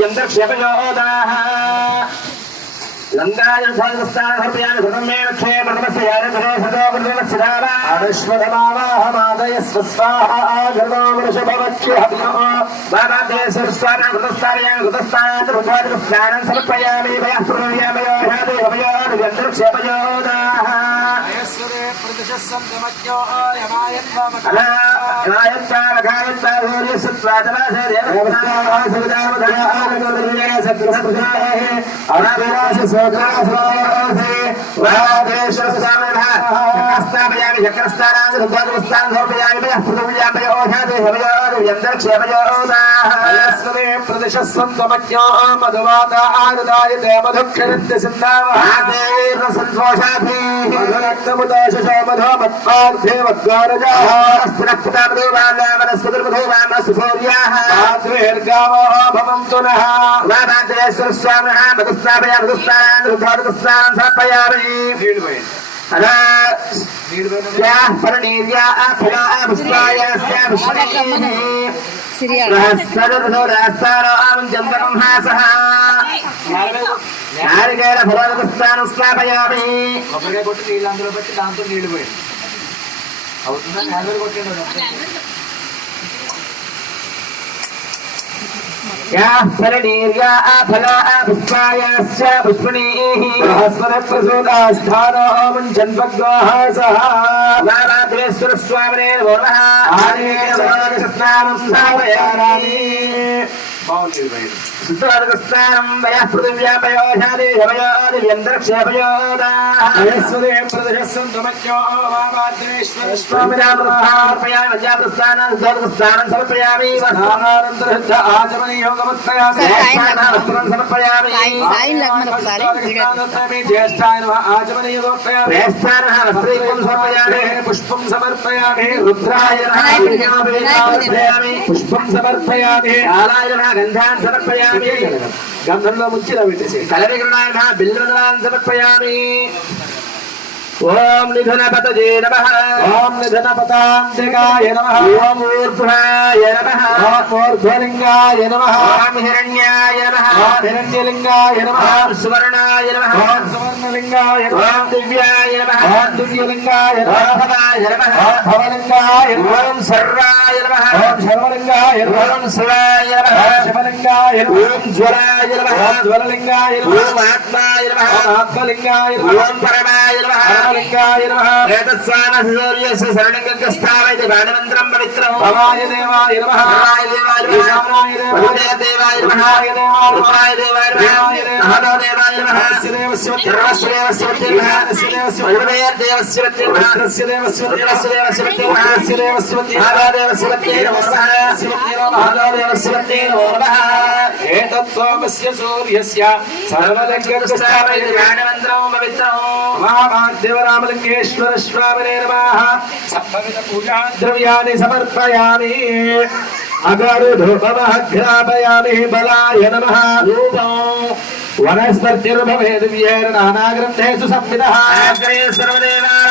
యంత్రక్షేపయోదాః లంగాయ భోజనస్థానర్పయామి ధర్మేణ క్షేమధర్మస్య యానధరే సదో గురువత్సరావ అరుష్మధమావాహమాదయ స్వస్వాహాగర్వామృషభవత్యహవ్యో బాబాదే సురస్వాన కృతస్థానయామి కృతస్థానాత్ భగవద్స్థానం సమర్పయామి వయః ప్రవ్యామయో హ్యాదే భవయో యంత్రక్షేపయోదాః మహేశ్వరే ప్రతిశ సంతమజ్ఞో యమాయన్వామక మహేశ్వరే ప్రతిశ సంతమజ్ఞో మధువాత ఆరుదాయతే మధుక్షరంతి సింధావహ మధురక్తముదాశో మధో మత్పార్థే మద్వారజాః మాధ్వేర్గావో భవంతు నః నీళ్ళు పోయండి నీళ్ళు సిరియాలు నారికేళ ఫలానుస్థానం స్థాపయామి కొబ్బరికాయ కొట్టి నీళ్ళు అందులో పెట్టి దాంతో నీళ్ళు పోయండి అవుతుందా కొట్టండి याः परनीर्याः फलाः पुष्पायाश्च पुष्पणीः बृहस्पतिप्रसूतास्थानो मुञ्चन्भग्वाः सः वामाद्रेश्वरस्वामिने नमो। नः సుతారకస్నానం వయః పృథివ్యాపయోషాది హవయోది వ్యന്തరక్షేపయోదాః మహేశ్వరే ప్రదర్శం తమజ్ఞో వామాద్రేశ్వర స్వామినామర్పయామి మధ్యాప్రస్థానం సుతారకస్నానం సమర్పయామి. స్నానానంతరహిత ఆచమని యోగముత్రయామి వస్త్రం సమర్పయామి పుష్పం సమర్పయామి రుద్రాయ పుష్పం సమర్పయామి ఆలాయ గంధాన్ సమర్పయామి గంధంలో ముంచి ఇలా పెట్టేసి కలరికృణాయ నమః బిల్వదనాన్ సమర్పయామి. ఓం నిధనపతజే నమః. ఓం నిధనపతాంతికాయ నమః. ఓం ఊర్ధ్వాయ నమః. ఓం ఊర్ధ్వలింగాయ నమః. ఓం హిరణ్యాయ నమః. ఓం హిరణ్యలింగాయ నమః. ఓం సువర్ణాయ నమః. ఓం సువర్ణలింగాయ నమః. ఓం దివ్యాయ నమః. ఓం దివ్యలింగాయ నమః. ఓం భవాయ నమః. ఓం భవలింగాయ నమః. ఓం సర్వాయ నమః. ఓం శర్వలింగాయ నమః. ఓం శివాయ నమః. ఓం శివలింగాయ నమః. ఓం జ్వరాయ నమః. ఓం జ్వలలింగాయ నమః. ఓం ఆత్మాయ నమః. ఓం ఆత్మలింగాయ నమః. ఓం పరమాయ నమః. పరమలింగాయ నమః. ఏతస్వానసూర్యస్య శరణంగస్థావైతి బాణమంత్రం పవిత్రం భవాయ దేవాయ నమః. శరణాయ దేవాయ నమః. ఈశానాయ దేవాయ దేవాయ నమః. వరుణాయ దేవాయ రుద్రాయ దేవాయ నమః. దేవాయ దేవాయ నమః. దేవస్య దేవస్య మహాదేవస్య వత్యే నమో. సూర్యస్య బాణమంత్రం పవిత్రం. మహామాధ్యవరామలింగేశ్వర స్వామినే నమః. సప్తవిధ పూజా ద్రవ్యాన్ని సమర్పయామి. అగరు ధూపమగ్రాపయామి బలాయ నమ. రూపం వనస్పతిర్భవే నానాగ్రంథేషు సంవిదః అగ్రే స్వామినే నమః.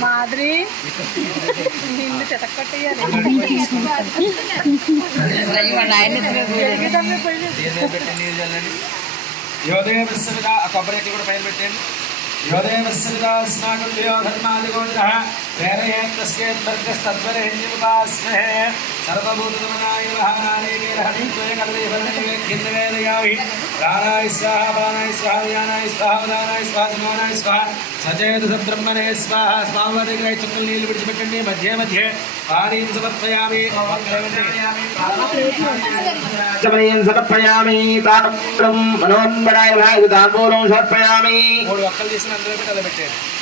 మాదిరి నిన్ను చెతకొట్టేయాలి వాళ్ళ ఆయన యోదయ విశ్వవిద కొబ్బరి కూడా పైన పెట్టండి యోదయ విశ్వవిద అస్మాకం ధర్మాదిగోచర ప్రేరయేత్తస్యేద్వర్గస్తద్వరేణ్యముపాస్మహే సర్వభూతమనాయ మహానాయ వీరహరి త్వయకల్వే వదనే కిందవేదయామి ప్రాణాయ స్వాహ ప్రాణాయ స్వాహ యానాయ స్వాహ ఉదానాయ స్వాహ సమానాయ స్వాహ సచేత సబ్రహ్మణే స్వాహ స్వామి చుక్కలు నీళ్ళు విడిచిపెట్టండి మధ్య మధ్య పానీయం సమర్పయామి సమర్పయామి తాపత్రం మనోన్మరాయ తాంబూలం సమర్పయామి. మూడు ఒక్కలు తీసిన అందులో పెట్టి అలా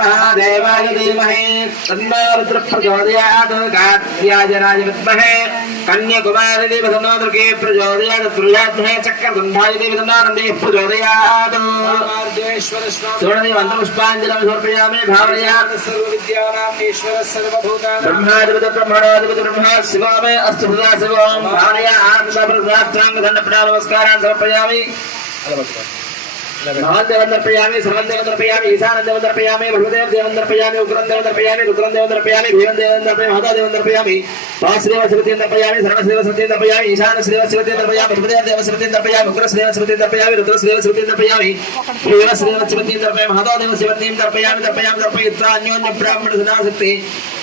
महादेवाय धीमहे तन्नो रुद्रप्रचोदयात् गाध्याय विद्महे कन्याकुमारी देव प्रचोदयात्। सूर्याध्याय चक्रगन्धाय देव तन्नो प्रचोदयात् द्रोणदेवन्तपुष्पाञ्जलिं समर्पयामि भावयात्। सर्वविद्यानाम् ब्रह्मा शिवा अस्तु सदा शिवं। भावया आत्मप्रसादार्थाङ्गधनप्रणा समर्पयामि। నాగదేవం దర్పయామి సర్వం దేవం దర్పయామి ఈశాన దేవం దర్పయామి బృహదేవ దేవం దర్పయామి ఉగ్రం దేవం దర్పయామి రుద్రం దేవం దర్పయామి భీమం దేవం దర్పయామి మహాదేవం దర్పయామి వాసుదేవ శృతి దర్పయామి సర్వశ్రేవ శృతి దర్పయామి ఈశాన శ్రేవ శృతి దర్పయామి బృహదేవ దేవ శృతి దర్పయామి ఉగ్ర శ్రేవ శృతి దర్పయామి రుద్ర శ్రేవ శృతి దర్పయామి